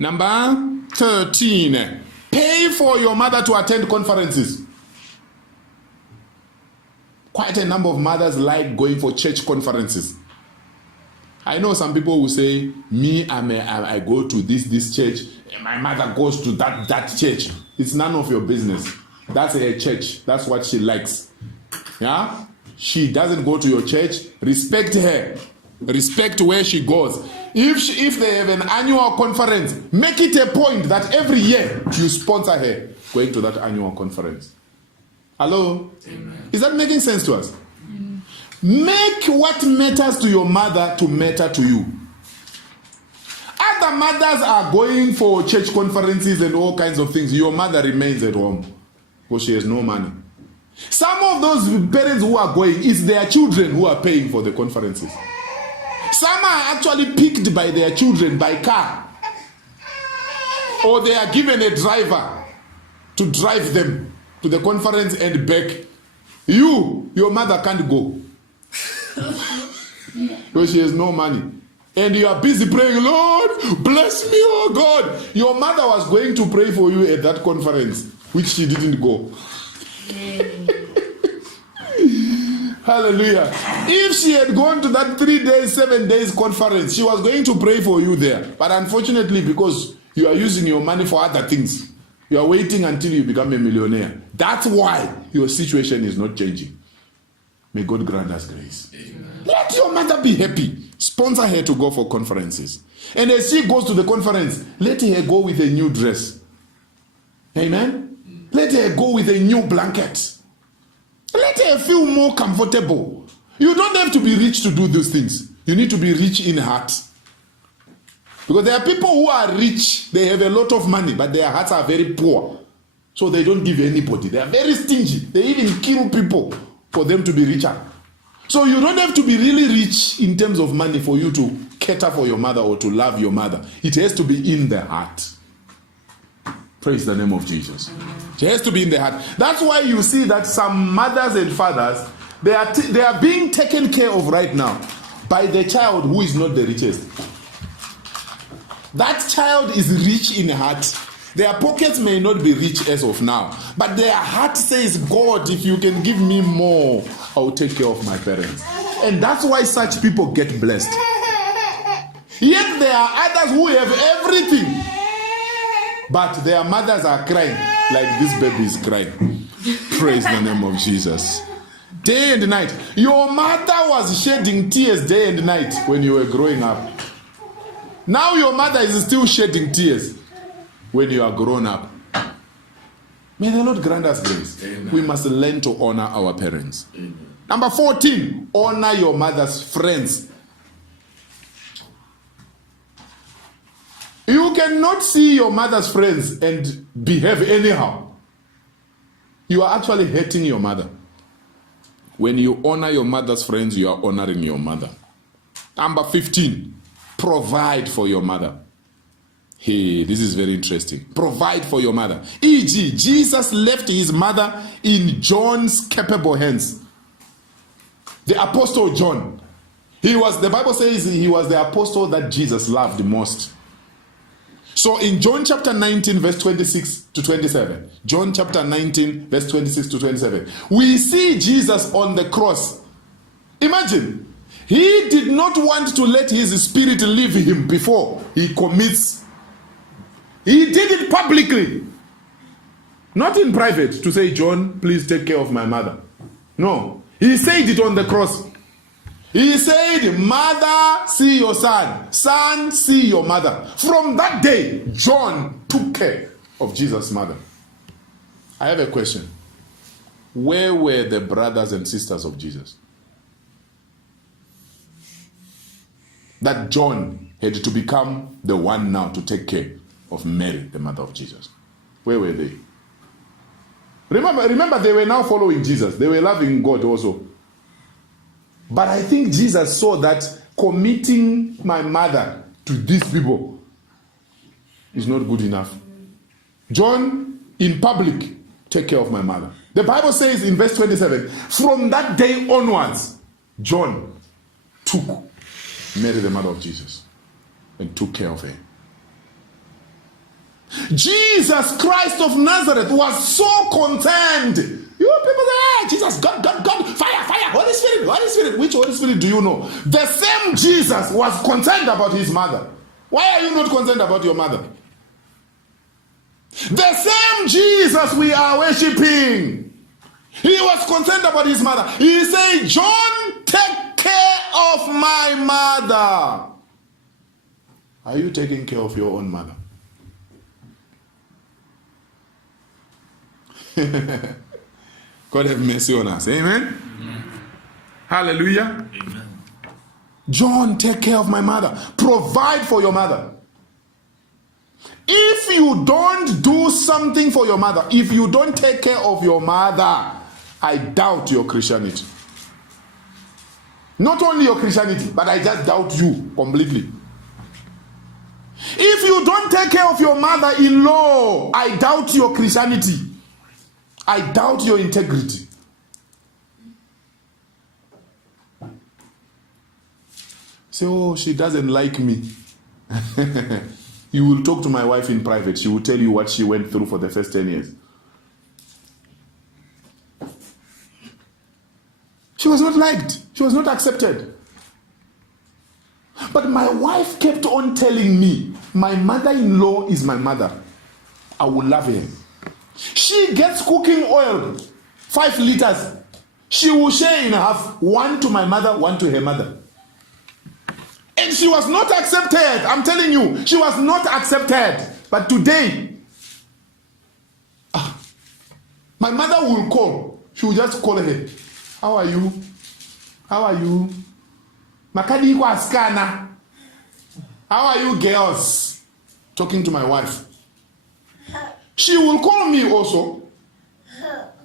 Number 13, pay for your mother to attend conferences. Quite a number of mothers like going for church conferences. I know some people will say, me, I go to this church, and my mother goes to that church. It's none of your business. That's her church. That's what she likes. Yeah? She doesn't go to your church. Respect her. Respect where she goes. If they have an annual conference, make it a point that every year you sponsor her going to that annual conference. Hello? Amen. Is that making sense to us? Amen. Make what matters to your mother to matter to you. Other mothers are going for church conferences and all kinds of things. Your mother remains at home because she has no money. Some of those parents who are going, it's their children who are paying for the conferences. Some are actually picked by their children by car. Or they are given a driver to drive them to the conference and back. Your mother can't go. Because she has no money. And you are busy praying, Lord, bless me, oh God. Your mother was going to pray for you at that conference, which she didn't go. Hallelujah. If she had gone to that 3 days, 7 days conference, she was going to pray for you there. But unfortunately, because you are using your money for other things, you are waiting until you become a millionaire. That's why your situation is not changing. May God grant us grace. Amen. Let your mother be happy. Sponsor her to go for conferences. And as she goes to the conference, let her go with a new dress. Amen? Let her go with a new blanket. Let her feel more comfortable. You don't have to be rich to do those things. You need to be rich in heart. Because there are people who are rich, they have a lot of money, but their hearts are very poor. So they don't give anybody. They are very stingy. They even kill people for them to be richer. So you don't have to be really rich in terms of money for you to cater for your mother or to love your mother. It has to be in the heart. Praise the name of Jesus. It has to be in the heart. That's why you see that some mothers and fathers, they are being taken care of right now by the child who is not the richest. That child is rich in heart. Their pockets may not be rich as of now, but their heart says, God, if you can give me more, I'll take care of my parents. And that's why such people get blessed. Yet there are others who have everything, but their mothers are crying like this baby is crying. Praise the name of Jesus. Day and night. Your mother was shedding tears day and night when you were growing up. Now your mother is still shedding tears when you are grown up. May the Lord grant us grace. Amen. We must learn to honor our parents. Amen. Number 14, honor your mother's friends. You cannot see your mother's friends and behave anyhow. You are actually hating your mother. When you honor your mother's friends, you are honoring your mother. Number 15, provide for your mother. Hey, this is very interesting. Provide for your mother. E.g., Jesus left his mother in John's capable hands. The Apostle John. The Bible says he was the apostle that Jesus loved most. So in John chapter 19, verse 26 to 27, John chapter 19, verse 26 to 27, we see Jesus on the cross. Imagine, he did not want to let his spirit leave him before he commits. He did it publicly, not in private, to say, John, please take care of my mother. No, he said it on the cross. He said, mother, see your son. Son, see your mother. From that day, John took care of Jesus' mother. I have a question. Where were the brothers and sisters of Jesus? That John had to become the one now to take care of Mary, the mother of Jesus. Where were they? Remember, they were now following Jesus. They were loving God also. But I think Jesus saw that committing my mother to these people is not good enough. John, in public, take care of my mother. The Bible says in verse 27, from that day onwards, John took Mary, the mother of Jesus, and took care of her. Jesus Christ of Nazareth was so content. You people say, hey, Jesus, God, fire, Holy Spirit. Which Holy Spirit do you know? The same Jesus was concerned about his mother. Why are you not concerned about your mother? The same Jesus we are worshiping, he was concerned about his mother. He said, John, take care of my mother. Are you taking care of your own mother? God have mercy on us. Amen? Amen. Hallelujah. Amen. John, take care of my mother. Provide for your mother. If you don't do something for your mother, if you don't take care of your mother, I doubt your Christianity. Not only your Christianity, but I just doubt you completely. If you don't take care of your mother-in-law, I doubt your Christianity. I doubt your integrity. Say, oh, she doesn't like me. You will talk to my wife in private. She will tell you what she went through for the first 10 years. She was not liked. She was not accepted. But my wife kept on telling me, my mother-in-law is my mother. I will love her. She gets cooking oil, 5 liters. She will share in half, 1 to my mother, 1 to her mother. And she was not accepted. I'm telling you, she was not accepted. But today, my mother will call. She will just call her. How are you? How are you? Makadi kwa askana. How are you girls? Talking to my wife. She will call me also.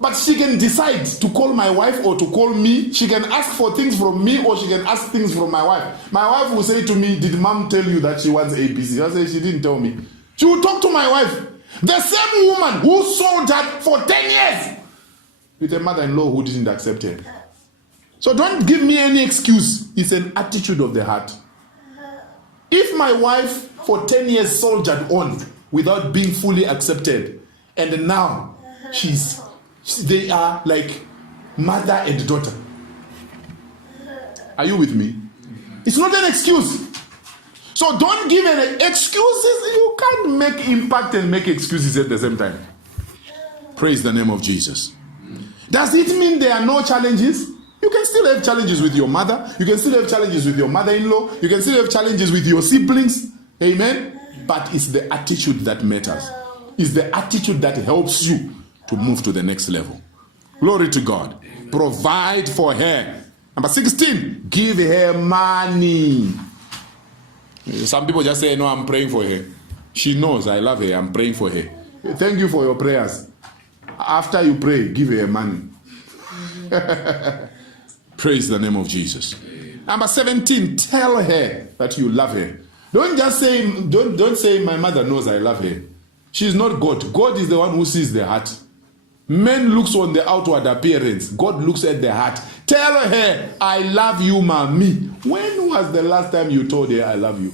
But she can decide to call my wife or to call me. She can ask for things from me or she can ask things from my wife. My wife will say to me, did mom tell you that she wants ABC? I say, she didn't tell me. She will talk to my wife. The same woman who soldiered for 10 years with a mother-in-law who didn't accept her. So don't give me any excuse. It's an attitude of the heart. If my wife for 10 years soldiered on without being fully accepted, and now they are like mother and daughter. Are you with me? It's not an excuse. So don't give any excuses. You can't make impact and make excuses at the same time. Praise the name of Jesus. Does it mean there are no challenges? You can still have challenges with your mother. You can still have challenges with your mother-in-law. You can still have challenges with your siblings. Amen? But it's the attitude that matters. It's the attitude that helps you to move to the next level. Glory to God. Provide for her. Number 16, give her money. Some people just say, no, I'm praying for her. She knows I love her. I'm praying for her. Thank you for your prayers. After you pray, give her money. Praise the name of Jesus. Number 17, tell her that you love her. Don't just say, don't say my mother knows I love her. She's not God. God is the one who sees the heart. Man looks on the outward appearance. God looks at the heart. Tell her, I love you, mommy. When was the last time you told her I love you?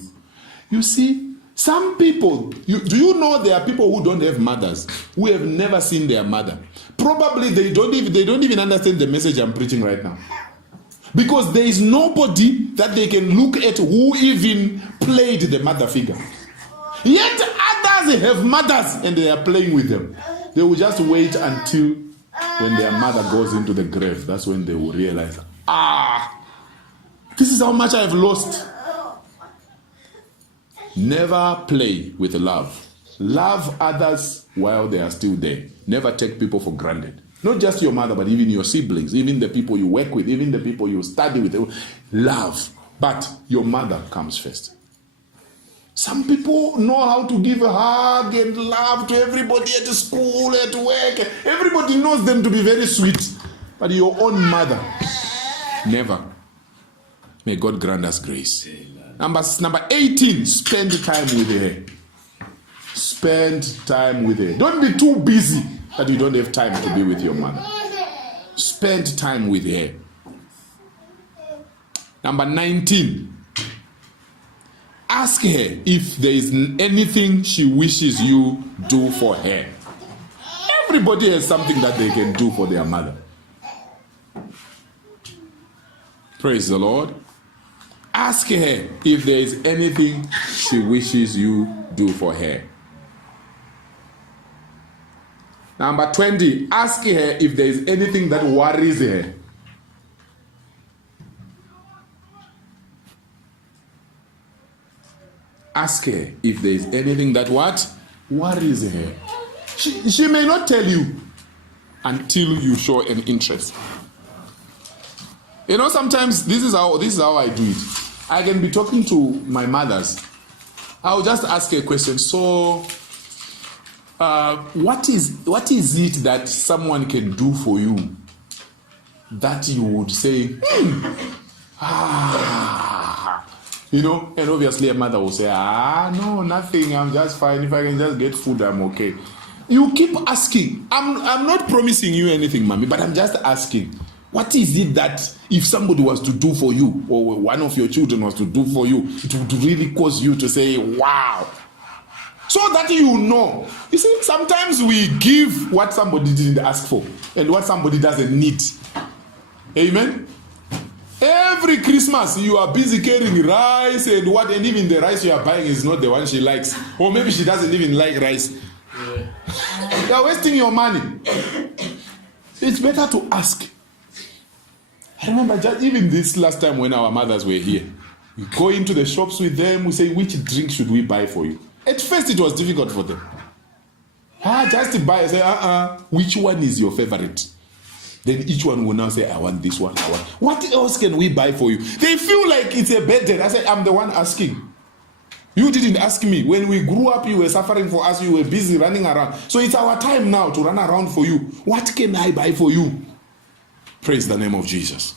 You see, some people, do you know there are people who don't have mothers, who have never seen their mother? Probably they don't even understand the message I'm preaching right now. Because there is nobody that they can look at who even played the mother figure. Yet others have mothers and they are playing with them. They will just wait until when their mother goes into the grave. That's when they will realize, this is how much I have lost. Never play with love. Love others while they are still there. Never take people for granted. Not just your mother, but even your siblings, even the people you work with, even the people you study with. Love. But your mother comes first. Some people know how to give a hug and love to everybody at school, at work. Everybody knows them to be very sweet. But your own mother, never. May God grant us grace. Number 18, spend time with her. Spend time with her. Don't be too busy that you don't have time to be with your mother. Spend time with her. Number 19, Ask her if there is anything she wishes you do for her. Everybody has something that they can do for their mother. Praise the Lord. Ask her if there is anything she wishes you do for her. Number 20, ask her if there is anything that worries her. Ask her if there is anything that what? Worries her. She may not tell you until you show an interest. You know, sometimes this is how I do it. I can be talking to my mothers. I'll just ask a question. So, what is it that someone can do for you that you would say, you know? And obviously a mother will say, no, nothing. I'm just fine. If I can just get food, I'm okay. You keep asking. I'm not promising you anything, mommy, but I'm just asking. What is it that if somebody was to do for you, or one of your children was to do for you, it would really cause you to say, wow. So that you know. You see, sometimes we give what somebody didn't ask for and what somebody doesn't need. Amen? Every Christmas, you are busy carrying rice and what, and even the rice you are buying is not the one she likes. Or maybe she doesn't even like rice. Yeah. You are wasting your money. It's better to ask. I remember just even this last time when our mothers were here, we go into the shops with them, we say, which drink should we buy for you? At first it was difficult for them. Just to buy, I say, which one is your favorite? Then each one will now say, I want this one, I want. What else can we buy for you? They feel like it's a burden. I say, I'm the one asking. You didn't ask me. When we grew up, you were suffering for us, you were busy running around. So it's our time now to run around for you. What can I buy for you? Praise the name of Jesus.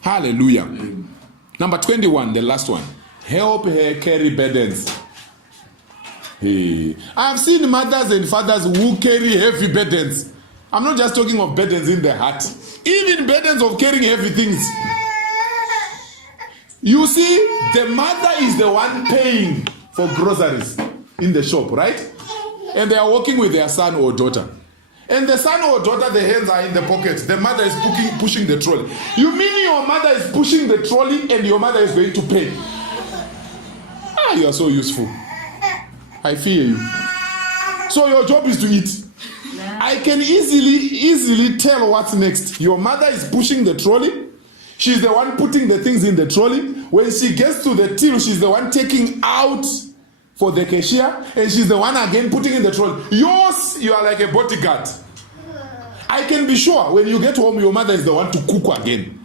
Hallelujah. Amen. Number 21, the last one. Help her carry burdens. Hey. I've seen mothers and fathers who carry heavy burdens. I'm not just talking of burdens in the heart. Even burdens of carrying heavy things. You see, the mother is the one paying for groceries in the shop, right? And they are working with their son or daughter. And the son or daughter, the hands are in the pockets. The mother is pushing the trolley. You mean your mother is pushing the trolley and your mother is going to pay? You are so useful. I fear you. So your job is to eat. I can easily tell what's next. Your mother is pushing the trolley. She's the one putting the things in the trolley. When she gets to the till, she's the one taking out for the cashier, and she's the one again putting in the trolley. Yours, you are like a bodyguard. I can be sure when you get home, your mother is the one to cook again.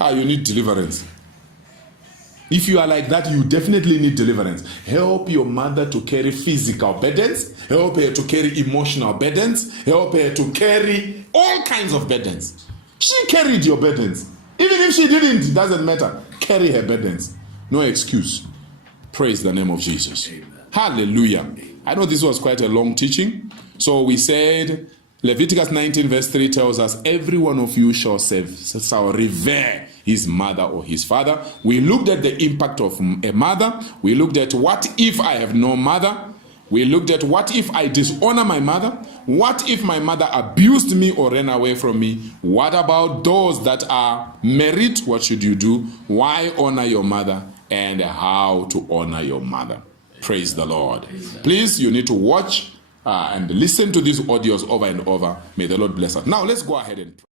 You need deliverance. If you are like that, you definitely need deliverance. Help your mother to carry physical burdens. Help her to carry emotional burdens. Help her to carry all kinds of burdens. She carried your burdens. Even if she didn't, it doesn't matter. Carry her burdens. No excuse. Praise the name of Jesus. Amen. Hallelujah. Amen. I know this was quite a long teaching. So we said, Leviticus 19 verse 3 tells us, every one of you shall revere his mother or his father. We looked at the impact of a mother. We looked at what if I have no mother. We looked at what if I dishonor my mother. What if my mother abused me or ran away from me? What about those that are married? What should you do? Why honor your mother? And how to honor your mother. Praise the Lord. Please, you need to watch and listen to these audios over and over. May the Lord bless us. Now, let's go ahead and pray.